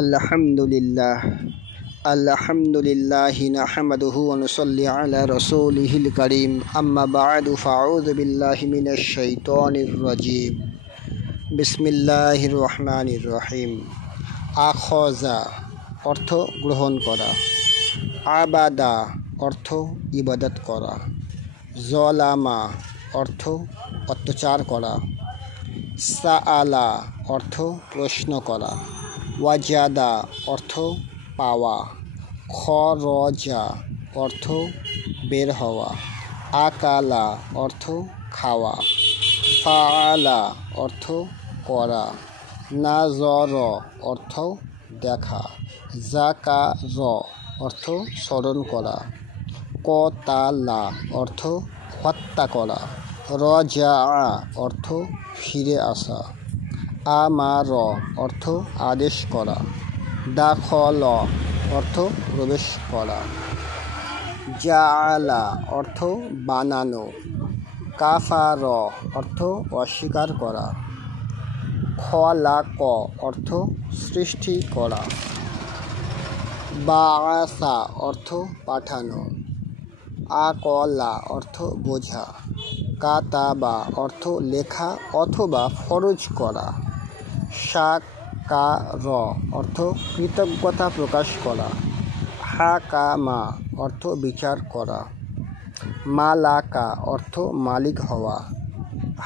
আলহামদুলিল্লাহ আলহামদুলিল্লাহি নাহমাদুহু ওয়া নুসাল্লি আলা রাসূলিহিল কারীম আম্মা বা'দু ফাআউযু বিল্লাহি মিনাশ শাইতানির রাজীম বিসমিল্লাহির রহমানির রহিম। আখাযা অর্থ গ্রহণ করা, আবাদা অর্থ ইবাদত করা, যালামা অর্থ অত্যাচার করা, সাআলা অর্থ প্রশ্ন করা, ওয়াজাদা অর্থ পাওয়া, খরজা অর্থ বের হওয়া, আকালা অর্থ খাওয়া, ফাআলা অর্থ করা, নাজর অর্থ দেখা, যাকার অর্থ স্মরণ করা, কতালা অর্থ হত্যা করা, রজা অর্থ ফিরে আসা, আমার অর্থ আদেশ করা, দাখল অর্থ প্রবেশ করা, জাআলা অর্থ বানানো, কাফার অর্থ অস্বীকার করা, খলাক অর্থ সৃষ্টি করা, বাআসা অর্থ পাঠানো, আকলা অর্থ বোঝা, কাতাবা অর্থ লেখা অথবা ফরজ করা, শাকার অর্থ কৃতজ্ঞতা প্রকাশ করা, হাকামা অর্থ বিচার করা, মালাকা অর্থ মালিক হওয়া,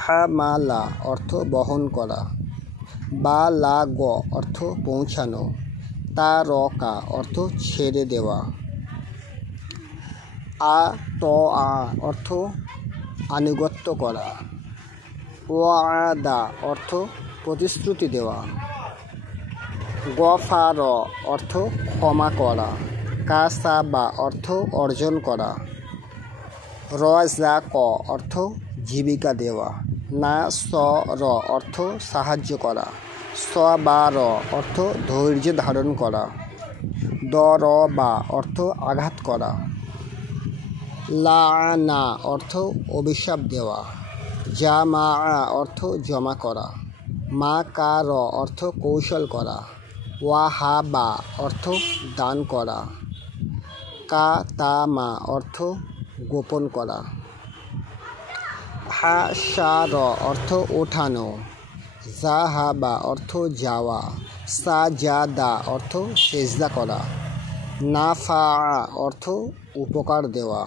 হামালা অর্থ বহন করা, বালাগ অর্থ পৌঁছানো, তারকা অর্থ ছেড়ে দেওয়া, আতআ অর্থ আনুগত্য করা, ওয়াদা অর্থ প্রতিশ্রুতি দেওয়া, গফার অর্থ ক্ষমা করা, কাসাবা অর্থ অর্জন করা, রযাক অর্থ জীবিকা দেওয়া, নাসর অর্থ সাহায্য করা, সবার অর্থ ধৈর্য ধারণ করা, দরবা অর্থ আঘাত করা, লাআনা অর্থ অভিশাপ দেওয়া, জামা অর্থ জমা করা, মাকার অর্থ কৌশল করা, ওয়াহাবা অর্থ দান করা, কাতামা অর্থ গোপন করা, হাসার অর্থ ওঠানো, জাহাবা অর্থ যাওয়া, সাজাদা অর্থ সেজদা করা, নাফা অর্থ উপকার দেওয়া।